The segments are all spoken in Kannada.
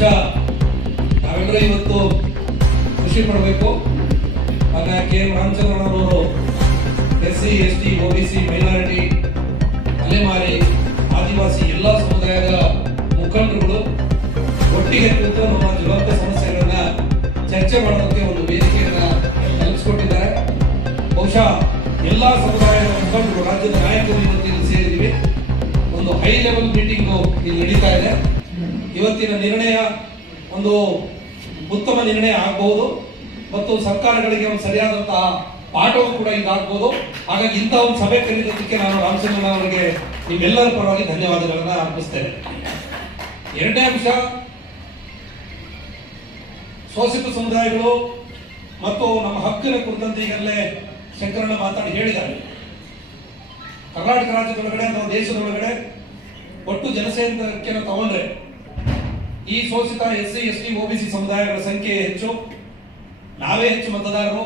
ಬಹುಶಃ ನಾವೆಲ್ಲರೂ ಇವತ್ತು ಖುಷಿ ಪಡಬೇಕು. ಆಗ K M ರಾಮಚಂದ್ರನವರು S C S T O B C minority, ಅಲೆಮಾರಿ, ಆದಿವಾಸಿ ಎಲ್ಲ ಸಮುದಾಯದ ಮುಖಂಡರುಗಳು ಒಟ್ಟಿಗೆ ಕೂತು ನಮ್ಮ ಜ್ವಲಂತ ಸಮಸ್ಯೆಗಳನ್ನ ಚರ್ಚೆ ಮಾಡೋದಕ್ಕೆ ಒಂದು ವೇದಿಕೆಯನ್ನ ಕಲ್ಪಿಸ್ಕೊಟ್ಟಿದ್ದಾರೆ. ಬಹುಶಃ ಎಲ್ಲ ಸಮುದಾಯದ ಮುಖಂಡರು, ರಾಜ್ಯದ ನಾಯಕರು ಇವತ್ತು ಇಲ್ಲಿ ಸೇರಿದ್ದೀವಿ. ಒಂದು ಹೈ ಲೆವೆಲ್ ಮೀಟಿಂಗ್ ಇಲ್ಲಿ ನಡೀತಾ ಇದೆ. ಇವತ್ತಿನ ನಿರ್ಣಯ ಒಂದು ಉತ್ತಮ ನಿರ್ಣಯ ಆಗಬಹುದು ಮತ್ತು ಸರ್ಕಾರಗಳಿಗೆ ಒಂದು ಸರಿಯಾದಂತಹ ಪಾಠವೂ ಕೂಡ ಇದಾಗಬಹುದು ಹಾಗಾಗಿ ಇಂಥ ಒಂದು ಸಭೆ ಕರೆದಿದ್ದಕ್ಕೆ ನಾನು ರಾಮಚಂದ್ರ ಅವರಿಗೆ ನಿಮ್ಮೆಲ್ಲರ ಪರವಾಗಿ ಧನ್ಯವಾದಗಳನ್ನ ಅರ್ಪಿಸ್ತೇನೆ. ಎರಡನೇ ಅಂಶ ಶೋಷಿತ ಸಮುದಾಯಗಳು ಮತ್ತು ನಮ್ಮ ಹಕ್ಕಿನ ಕುರಿತಂತೆ ಈಗಲೇ ಶಂಕರಣ್ಣ ಮಾತಾಡಿ ಹೇಳಿದ್ದಾರೆ. ಕರ್ನಾಟಕ ರಾಜ್ಯದೊಳಗಡೆ ಅಥವಾ ದೇಶದೊಳಗಡೆ ಒಟ್ಟು ಜನಸೇನಕ್ಕೆ ತಗೊಂಡ್ರೆ ಈ ಶೋಷಿತ S C S T C ಸಮುದಾಯಗಳ ಸಂಖ್ಯೆ ಹೆಚ್ಚು, ನಾವೇ ಹೆಚ್ಚು ಮತದಾರರು.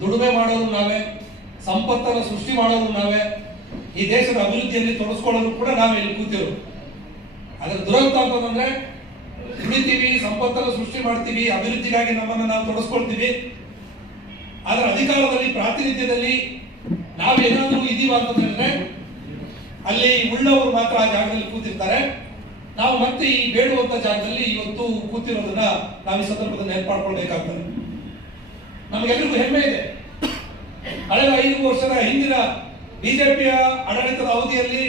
ದುಡಿಮೆ ಮಾಡೋದು ನಾವೇ, ಸಂಪತ್ತನ್ನು ಸೃಷ್ಟಿ ಮಾಡೋದು ನಾವೇ, ಈ ದೇಶದ ಅಭಿವೃದ್ಧಿಯಲ್ಲಿ ತೊಡಸ್ಕೊಳ್ಳೋರು ಕೂಡ ನಾವೇ ಇಲ್ಲಿ ಕೂತಿರು ಅದರ ದುರಂತ ಅಂತಂದ್ರೆ, ದುಡಿತೀವಿ, ಸಂಪತ್ತನ್ನು ಸೃಷ್ಟಿ ಮಾಡ್ತೀವಿ, ಅಭಿವೃದ್ಧಿಗಾಗಿ ನಮ್ಮನ್ನು ನಾವು ತೊಡಸ್ಕೊಳ್ತೀವಿ. ಅದರ ಅಧಿಕಾರದಲ್ಲಿ, ಪ್ರಾತಿನಿಧ್ಯದಲ್ಲಿ ನಾವೇನಾದರೂ ಇದೀವ ಅಂತಂದ್ರೆ, ಅಲ್ಲಿ ಉಳ್ಳವರು ಮಾತ್ರ ಆ ಜಾಗದಲ್ಲಿ ಕೂತಿರ್ತಾರೆ. ನಾವು ಮತ್ತೆ ಈ ಬೇಡುವಂತ ಜಾಗದಲ್ಲಿ ಇವತ್ತು ಕೂತಿರೋದನ್ನ ನಾವು ಈ ಸಂದರ್ಭದಲ್ಲಿ ನೆನಪಾಡ್ಕೊಳ್ಬೇಕಾಗ್ತದೆ. ನಮಗೆಲ್ಲರಿಗೂ ಹೆಮ್ಮೆ ಇದೆ. ಕಳೆದ ಐದು ವರ್ಷದ ಹಿಂದಿನ ಬಿಜೆಪಿಯ ಆಡಳಿತದ ಅವಧಿಯಲ್ಲಿ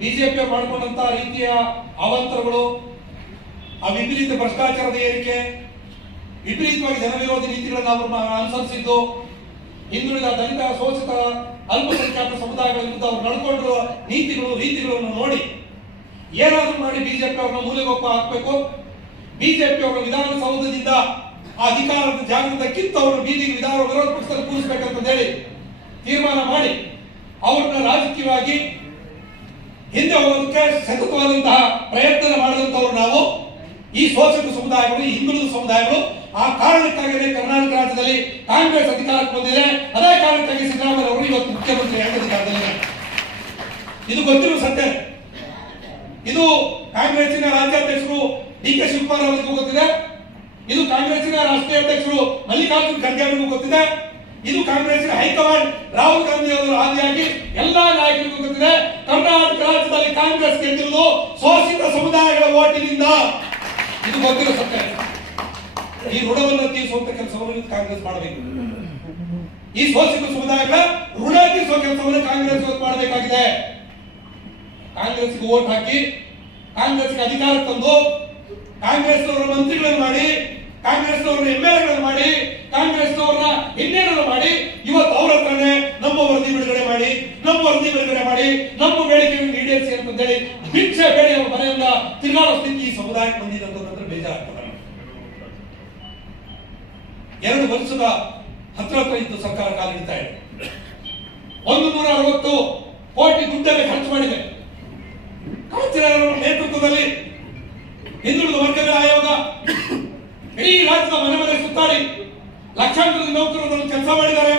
ಬಿಜೆಪಿ ಮಾಡಿಕೊಂಡಂತ ರೀತಿಯ ಅವಂತರಗಳು, ಆ ವಿಪರೀತ ಭ್ರಷ್ಟಾಚಾರದ ಏರಿಕೆ, ವಿಪರೀತವಾಗಿ ಜನವಿರೋಧಿ ನೀತಿಗಳನ್ನು ಅವರು ಅನುಸರಿಸಿದ್ದು, ಹಿಂದುಳಿದ ದಲಿತ, ಶೋಷಿತ, ಅಲ್ಪಸಂಖ್ಯಾತ ಸಮುದಾಯಗಳ ವಿರುದ್ಧ ಅವರು ನಡ್ಕೊಂಡಿರುವ ನೀತಿಗಳು, ರೀತಿಗಳನ್ನು ನೋಡಿ ಏನಾದರೂ ಮಾಡಿ ಬಿಜೆಪಿ ಅವರನ್ನ ಮೂಲೆಗೊಪ್ಪ ಹಾಕಬೇಕು. ಬಿಜೆಪಿ ಅವರ ವಿಧಾನಸೌಧದಿಂದ ಆ ಅಧಿಕಾರದ ಜಾಗದಿಂದ ಅವರು ಬೀದಿಗೆ ವಿಧಾನ ವಿರೋಧ ಪಕ್ಷದಲ್ಲಿ ಕೂರಿಸಬೇಕಂತ ಹೇಳಿ ತೀರ್ಮಾನ ಮಾಡಿ ಅವ್ರನ್ನ ರಾಜಕೀಯವಾಗಿ ಹಿಂದೆ ಹೋಗೋದಕ್ಕೆ ಸತತವಾದಂತಹ ಪ್ರಯತ್ನ ಮಾಡಿದಂತವ್ರು ನಾವು. ಈ ಶೋಷಕ ಸಮುದಾಯಗಳು ಹಿಂದುಳಿದ ಸಮುದಾಯಗಳು ಆ ಕಾರಣಕ್ಕಾಗಿಯೇ ಕರ್ನಾಟಕ ರಾಜ್ಯದಲ್ಲಿ ಕಾಂಗ್ರೆಸ್ ಅಧಿಕಾರಕ್ಕೆ ಬಂದಿದೆ. ಅದೇ ಕಾರಣಕ್ಕಾಗಿ ಸಿದ್ದರಾಮಯ್ಯ ಅವರು ಇವತ್ತು ಮುಖ್ಯಮಂತ್ರಿ ಆಗಿದ್ದಾರೆ ಇದು ಗೊತ್ತಿರುವ ಸತ್ಯ. ಕಾಂಗ್ರೆಸ್ಸಿನ ರಾಜ್ಯಾಧ್ಯಕ್ಷರು ಡಿ ಕೆ ಶಿವಕುಮಾರ್ ಅವರಿಗೂ ಗೊತ್ತಿದೆ. ಇದು ಕಾಂಗ್ರೆಸ್ಸಿನ ರಾಷ್ಟ್ರೀಯ ಅಧ್ಯಕ್ಷರು ಮಲ್ಲಿಕಾರ್ಜುನ್ ಖರ್ಗೆ ಅವರಿಗೂ ಗೊತ್ತಿದೆ. ಇದು ಕಾಂಗ್ರೆಸ್ಸಿನ ಹೈಕಮಾಂಡ್ ರಾಹುಲ್ ಗಾಂಧಿ ಅವರು ಆದಿಯಾಗಿ ಎಲ್ಲಾ ನಾಯಕರಿಗೂ ಗೊತ್ತಿದೆ. ಕರ್ನಾಟಕ ರಾಜ್ಯದಲ್ಲಿ ಕಾಂಗ್ರೆಸ್ ಗೆದ್ದಿರುವುದು ಶೋಷಿತ ಸಮುದಾಯಗಳ ಓಟಿನಿಂದ. ಇದು ಗೊತ್ತಿರೋ ಸತ್ಯ. ಈ ಋಣವನ್ನು ತೀರಿಸುವಂತ ಕೆಲಸವನ್ನು ಕಾಂಗ್ರೆಸ್ ಮಾಡಬೇಕು. ಈ ಶೋಷಿತ ಸಮುದಾಯಗಳ ಋಣ ತೀರಿಸುವ ಕೆಲಸವನ್ನು ಕಾಂಗ್ರೆಸ್ ಮಾಡಬೇಕಾಗಿದೆ. ಕಾಂಗ್ರೆಸ್ಗೆ ಓಟ್ ಹಾಕಿ ಕಾಂಗ್ರೆಸ್ಗೆ ಅಧಿಕಾರ ತಂದು ಕಾಂಗ್ರೆಸ್ನವರ ಮಂತ್ರಿಗಳನ್ನು ಮಾಡಿ ಕಾಂಗ್ರೆಸ್ನವರ ಎಂ ಎಲ್ ಎಗಳನ್ನು ಮಾಡಿ, ಕಾಂಗ್ರೆಸ್ನವರನ್ನ ಹಿನ್ನೆಲೆಗಳನ್ನು ಮಾಡಿ, ಇವತ್ತು ಅವ್ರ ಹತ್ರನೇ ನಮ್ಮ ವರದಿ ಬಿಡುಗಡೆ ಮಾಡಿ, ನಮ್ಮ ವರದಿ ಬಿಡುಗಡೆ ಮಾಡಿ, ನಮ್ಮ ಬೇಡಿಕೆಗಳನ್ನು ಈಡೇರಿಸಿ ಅಂತಂದೇಳಿ ಭಿಕ್ಷೆ ಬೇಡಿ ಅವರ ಮನೆಯಿಂದ ತಿರುಗಾಡೋ ಸ್ಥಿತಿ ಈ ಸಮುದಾಯಕ್ಕೆ ಬಂದಿದೆ ಅಂತಂದ್ರೆ ಬೇಜಾರಾಗ್ತದೆ. ಎರಡು ವರ್ಷದ ಹತ್ರ ಹತ್ರ ಇತ್ತು ಸರ್ಕಾರ ಕಾಲಿಡ್ತಾ ಇದೆ. ಒಂದು ನೂರ ಅರವತ್ತು ಕೋಟಿ ದುಡ್ಡನ್ನು ಖರ್ಚು ಮಾಡಿದೆ ಕಾಂಚನವರ ನೇತೃತ್ವದಲ್ಲಿ ಹಿಂದುಳಿದ ವರ್ಗಗಳ ಆಯೋಗ ಇಡೀ ರಾಜ್ಯದ ಮನೆ ಮನೆ ಸುತ್ತಾಡಿ ಲಕ್ಷಾಂತರ ನೌಕರರು ಕೆಲಸ ಮಾಡಿದ್ದಾರೆ.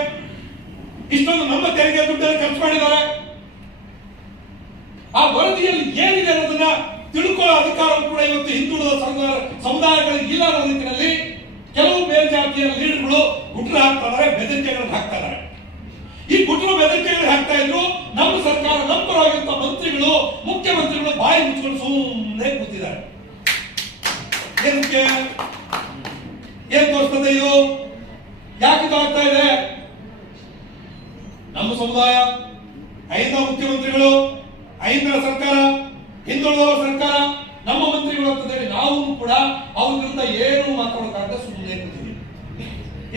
ಇಷ್ಟೊಂದು ನಮ್ಮ ತೆರಿಗೆ ದುಡ್ಡನ್ನು ಖರ್ಚು ಮಾಡಿದ್ದಾರೆ. ಆ ವರದಿಯಲ್ಲಿ ಏನಿದೆ ಅನ್ನೋದನ್ನ ತಿಳ್ಕೊಳ್ಳೋ ಅಧಿಕಾರ ಕೂಡ ಇವತ್ತು ಹಿಂದುಳಿದ ಸಮುದಾಯ ಸಮುದಾಯಗಳಿಗೆ ಇಲ್ಲ ಅನ್ನೋ ನಿಟ್ಟಿನಲ್ಲಿ ಕೆಲವು ಮೇಲ್ಜಾತಿಯ ಲೀಡರ್ಗಳು ಗುಟ್ರ ಹಾಕ್ತಾ ಬೆದರಿಕೆಗಳನ್ನು ಹಾಕ್ತಾ ಈ ಗುಟ್ರ ಬೆದರಿಕೆಗಳು ಹಾಕ್ತಾ ಇದ್ರು, ನಮ್ಮ ಸರ್ಕಾರ ನಮ್ಮ ಪರವಾಗಿರುವಂತ ಮಂತ್ರಿಗಳು, ಮುಖ್ಯಮಂತ್ರಿಗಳು ಬಾಯಿ ಮುಚ್ಕೊಂಡು ಸುಮ್ಮನೆ ಕೂತಿದ್ದಾರೆ. ಏನಕ್ಕೆ? ಏನ್ ತೋರಿಸ್ತದೆ ಇದು? ಯಾಕೆ ಆಗ್ತಾ ಇದೆ? ನಮ್ಮ ಸಮುದಾಯ, ಐದರ ಮುಖ್ಯಮಂತ್ರಿಗಳು, ಐದರ ಸರ್ಕಾರ, ಹಿಂದುಳಿದವರ ಸರ್ಕಾರ, ನಮ್ಮ ಮಂತ್ರಿಗಳು ಅಂತ ನಾವು ಕೂಡ ಅವ್ರ ವಿರುದ್ಧ ಏನು ಮಾತಾಡೋಕ್ಕಾಗದೆ ಸುಮ್ಮನೆ ಕೂತಿದ್ದೀವಿ.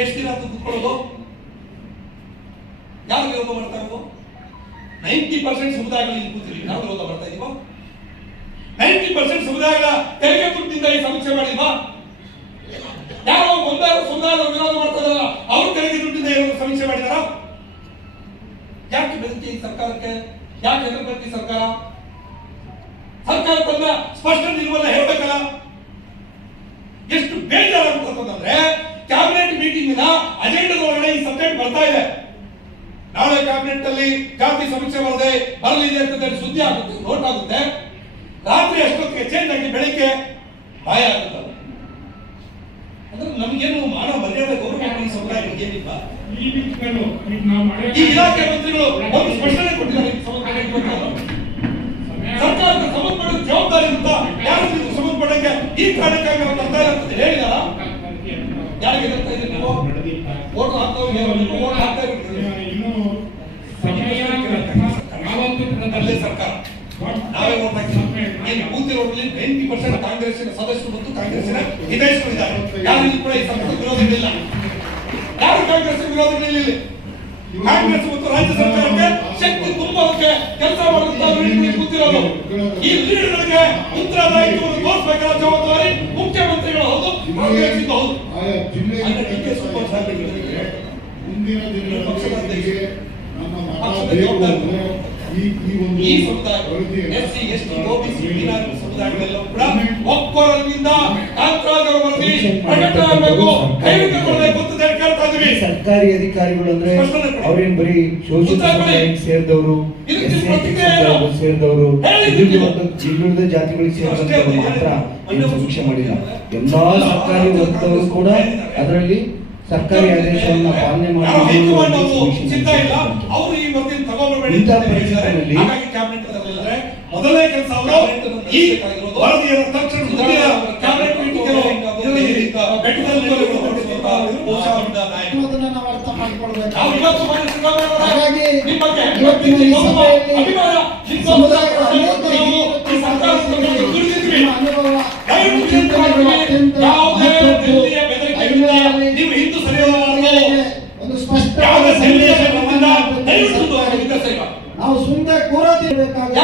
ಎಷ್ಟು ದಿನ ಕೂತ್ಕೊಳ್ಳೋದು? ಯಾರು ವಿರೋಧ ಮಾಡ್ತಾ ಇರೋದು ನೈಂಟಿ ಪರ್ಸೆಂಟ್ ಸಮುದಾಯಗಳು ಕೂತಿರಿ. ನಾವು ವಿರೋಧ ಮಾಡ್ತಾ ಇದೀವೋ? ನೈಂಟಿ ಪರ್ಸೆಂಟ್ ಸಮುದಾಯಗಳ ತೆರಿಗೆ ದುಡ್ಡಿಂದ ಈ ಸಮೀಕ್ಷೆ ಮಾಡಿಲ್ವಾ? ಯಾರೋ ಒಂದಾರು ಸಮುದಾಯದ ವಿರೋಧ ಮಾಡ್ತಾರಲ್ಲ ಅವ್ರ ತೆರಿಗೆ ದುಡ್ಡಿಂದ ಏನು ಸಮೀಕ್ಷೆ ಮಾಡಿದಾರ? ಯಾಕೆ ಬೆದರಿಕೆ ಸರ್ಕಾರಕ್ಕೆ? ಯಾಕೆ ಹೆದರ್ಬೇಕು ಈ ಸರ್ಕಾರ? ಸರ್ಕಾರ ತನ್ನ ಸ್ಪಷ್ಟ ನಿಲುವನ್ನ ಹೇಳ್ಬೇಕಲ್ಲ? ಎಷ್ಟು ಬೇಜಾರಾಗ್ತದಂದ್ರೆ ಕ್ಯಾಬಿನೆಟ್ ಮೀಟಿಂಗ್ನ ಅಜೆಂಡದ ಒಳಗಡೆ ಈ ಸಬ್ಜೆಕ್ಟ್ ಬರ್ತಾ ಇದೆ. ಕ್ಯಾಬಿನೆಟ್ ಅಲ್ಲಿ ಜಾತಿ ಸಮೀಕ್ಷೆ ಬರದೆ ಬರಲಿದೆ ಅಂತ ಸುದ್ದಿ ಆಗುತ್ತೆ ನೋಟ್ ಆಗುತ್ತೆ. ರಾತ್ರಿ ಅಷ್ಟೊತ್ತಿಗೆ ಚೇಂಜ್ ಆಗಿ ಬೆಳಿಗ್ಗೆ ಭಯ ಆಗುತ್ತೆ ಅಂದ್ರೆ ನಮ್ಗೇನು ಮಾನವ ಮರ್ಯಾದೆ ಗೌರವ ಈ ಸಮುದಾಯಗಳಿಗೆ ಏನಿಲ್ಲ. ಈ ಮಾಡೋ ಇಲಾಖೆ ಮಂತ್ರಿಗಳು ಒಂದು ಸ್ಪಷ್ಟನೆ ಕೊಟ್ಟಿದ್ದಾರೆ. ಸರ್ಕಾರದ ಸಂಬಂಧಪಟ್ಟ ಜವಾಬ್ದಾರಿ ಅಂತ ಯಾರು ಸಂಬಂಧಪಟ್ಟಂಗೆ ಈ ಕಾರ್ಯಕ್ಕಾಗಿ ನಾವು ಈ ಕೂತಿರೋದ್ರಲ್ಲಿ ನೈಂಟಿ ಪರ್ಸೆಂಟ್ ಕಾಂಗ್ರೆಸ್ಸಿನ ಸದಸ್ಯರು ಮತ್ತು ಕಾಂಗ್ರೆಸ್ಸಿನ ಹಿತೈಷಿಗಳಿದ್ದಾರೆ. ಯಾರು ಇಲ್ಲಿ ಕೂಡ ಈ ಸಂಪುಟ ವಿರೋಧವಿಲ್ಲ ಯಾರು ಕಾಂಗ್ರೆಸ್ ವಿರೋಧವಿಲ್ಲ ಕಾಂಗ್ರೆಸ್ ಮತ್ತು ರಾಜ್ಯ ಸರ್ಕಾರಕ್ಕೆ ಶಕ್ತಿ ತುಂಬಕ್ಕೆ ಕೆಲಸ ಮಾಡುವಂತ ಕೂತಿರೋದು ಈ ಲೀಡರ್ಗಳಿಗೆ ಉತ್ತರದಾಯಿತ್ವವನ್ನು ತೋರಿಸಬೇಕಾದ ಜವಾಬ್ದಾರಿ ಮುಖ್ಯಮಂತ್ರಿಗಳು ಹೌದು ಕಾಂಗ್ರೆಸ್ ಹೌದು. ಅಂದ್ರೆ ಡಿ ಕೆ ಸಾಹೇಬರಿಗೆ ಮುಂದಿನ ಪಕ್ಷದ ಜವಾಬ್ದಾರಿ. ಅಂದ್ರೆ ಈ ಈ ಒಂದು ಈ ಸಮುದಾಯ ವರದಿಯನ್ನ S C S T OBC ಮೀನಾರಿ ಸಮುದಾಯಗಳೆಲ್ಲವೂ ಕೂಡ ಒಕ್ಕೊರಲಿನಿಂದ ಕಾಂತರಾಜ್ ಅವರ ವರದಿ ಪ್ರಕಟ ಆಗಬೇಕು ಕೈಗೆತ್ತಿಕೊಳ್ಳಬೇಕು ಅಂತ ಹೇಳಿ ಕೇಳ್ತಾ ಇದೀವಿ. ಸರ್ಕಾರಿ ಅಧಿಕಾರಿಗಳು ಅಂದ್ರೆ. ಅವ್ರೇನ್ ಬರೀ ಶೋಷಿತ ಸೇರಿದವರು ಸೇರಿದವರು. ಹಿಂದುಳಿದ ಜಾತಿಗಳಿಗೆ ಸೇರಿದಂತವರು ಮಾತ್ರ ಸಮೀಕ್ಷೆ ಮಾಡಿಲ್ಲ. ಎಲ್ಲಾ ಸರ್ಕಾರಿ ವರ್ಗದವರು ಕೂಡ ಅದರಲ್ಲಿ ಸರ್ಕಾರಿ ಆದೇಶವನ್ನು ಪಾಲನೆ ಮಾಡಿ ಅವರು ಇಂಥ. ಪರಿಸ್ಥಿತಿಯಲ್ಲಿ ಕ್ಯಾಬಿನೆಟ್ ಮೊದಲನೇ ಕೆಲಸ ಅವರು ಈ ತಕ್ಷಣ ಕ್ಯಾಬಿನೆಟ್. ಅದನ್ನ ನಾವು ಅರ್ಥ ಮಾಡ್ಕೊಳ್ಬೇಕು ಹಾಗಾಗಿ ಇವತ್ತಿನ ಈ ಸಭೆಯಲ್ಲಿ ಸಮುದಾಯಗಳ ಅನೇಕ ಅನುಭವ ಅತ್ಯಂತ ಬೆದರಿಕೆಯಿಂದ